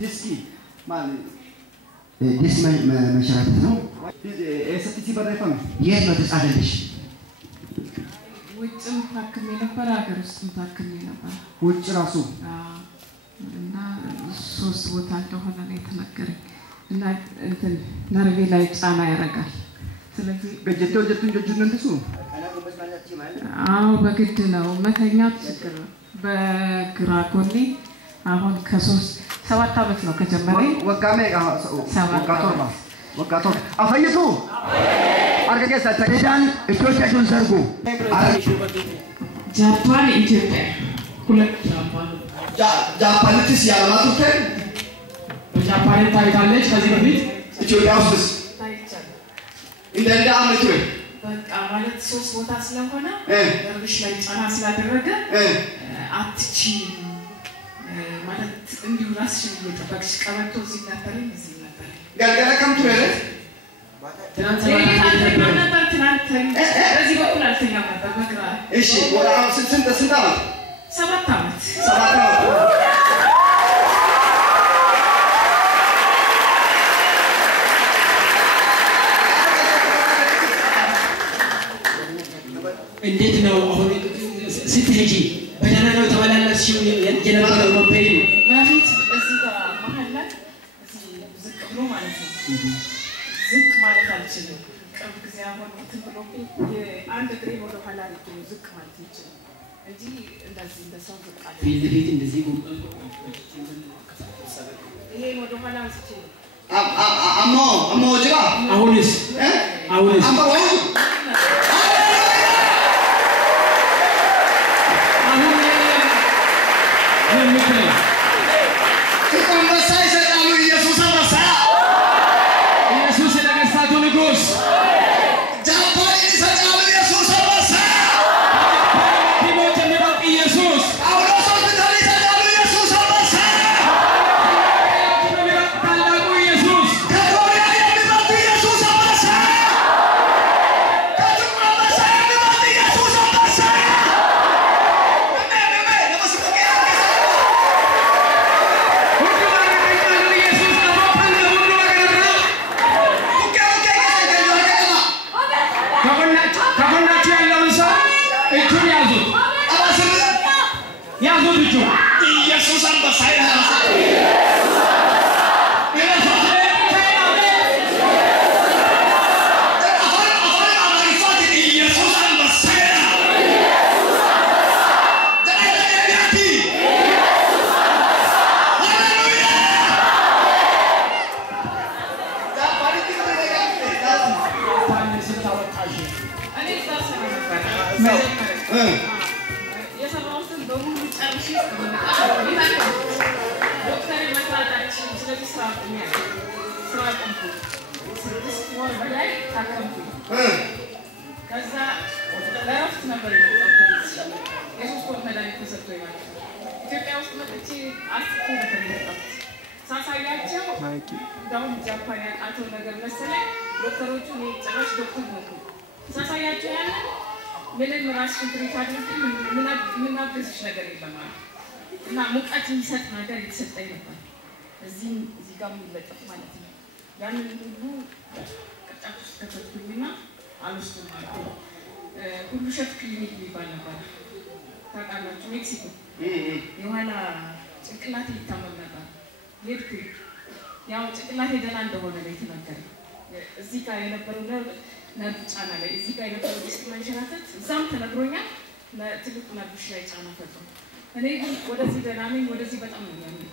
ዲስኪ ማለት ዲስ መሸራተት ነው ኤስቲሲ በራይፋም የት ነው ተጻፈልሽ ውጭም ታክሜ ነበር ሀገር ውስጥም ታክሜ ነበር ውጭ ራሱ እና ሶስት ቦታ እንደሆነ ነው የተነገረኝ እና እንትን ነርቬ ላይ ጫና ያረጋል ስለዚህ ገጀተው ጀቱን እንደሱ አዎ በግድ ነው መተኛት ችግር በግራ ጎኔ አሁን ከ7 አመት ነው ከጀመረኝ ወጋሜ ወጋቶር አፈይቱ አርገገ ሰተከዳን እጆቻችሁን ዘርጉ ጃፓን ኢትዮጵያ ሁለት ጃፓንስ ያለማቱከን ጃፓን ታይታለች ከዚህ በፊት ኢትዮጵያ ውስጥ እንደንዳ አመቱ በቃ ማለት 3 ቦታ ስለሆነ ደርብሽ ላይ ጫና ስላደረገ አትቺ ማለት እንዲሁ ራስሽን እየጠበቅሽ ቀበቶ እዚህ ነበር ገርገረ ከምቱ ያለት እሺ ወራ ስንት አመት 7 አመት እንዴት ነው አሁን ስትሄጂ በደህና ነው ተመላለስሽው የነበረው ነው በይ በፊት እዚህ ጋር መሀል ላይ እዚህ ዝቅ ብሎ ማለት ነው ዝቅ ማለት አልችልም ቅርብ ጊዜ አሁን እንትን ብሎ የአንድ እግሬ ወደ ኋላ አድርጌ ዝቅ ማለት ይችላል እንጂ እንደዚህ እንደሰው ዝቅ አለ ፊት ለፊት እንደዚህ ይሄ ወደ ኋላ አንስቼ አሞ ጅራ አሁንስ አሞ ወይ ዳውን ጃፓን ያቃተው ነገር መሰለኝ ዶክተሮቹ ጭራሽ ዶክተር ነው ሳሳያቸው ያለ ምንም ራስሽን ትሪት አድርጊ ምን አገዝሽ ነገር የለም እና ሙቀት የሚሰጥ ነገር ይሰጠኝ ነበር እዚህ ጋር የሚለጠፍ ማለት ነው ያንን ሁሉ ቅርጫት ውስጥ ከተትኩኝና አልወስድም ማለት ነው ሁሉ ሸት ክሊኒክ የሚባል ነበር ታውቃላችሁ ሜክሲኮ የኋላ ጭንቅላቴ ይታመም ነበር ሄድኩኝ ያው ጭንቅላቴ ደህና እንደሆነ ነው የተናገረኝ እዚህ ጋር የነበረው ነርቭ ጫና ላይ እዚህ ጋር የነበረው ዲስክ መንሸራተት እዛም ተነግሮኛል ትልቁ ነርቭሽ ላይ ጫና ፈጥሮ እኔ ግን ወደዚህ ደህና ነኝ ወደዚህ በጣም ነው ያለው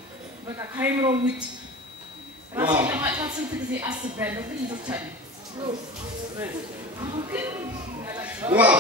በቃ ካይምሮ ውጭ ራሴን ለማጥፋት ስንት ጊዜ አስቤያለሁ ግን ልጆች አሉ አሁን ግን ዋው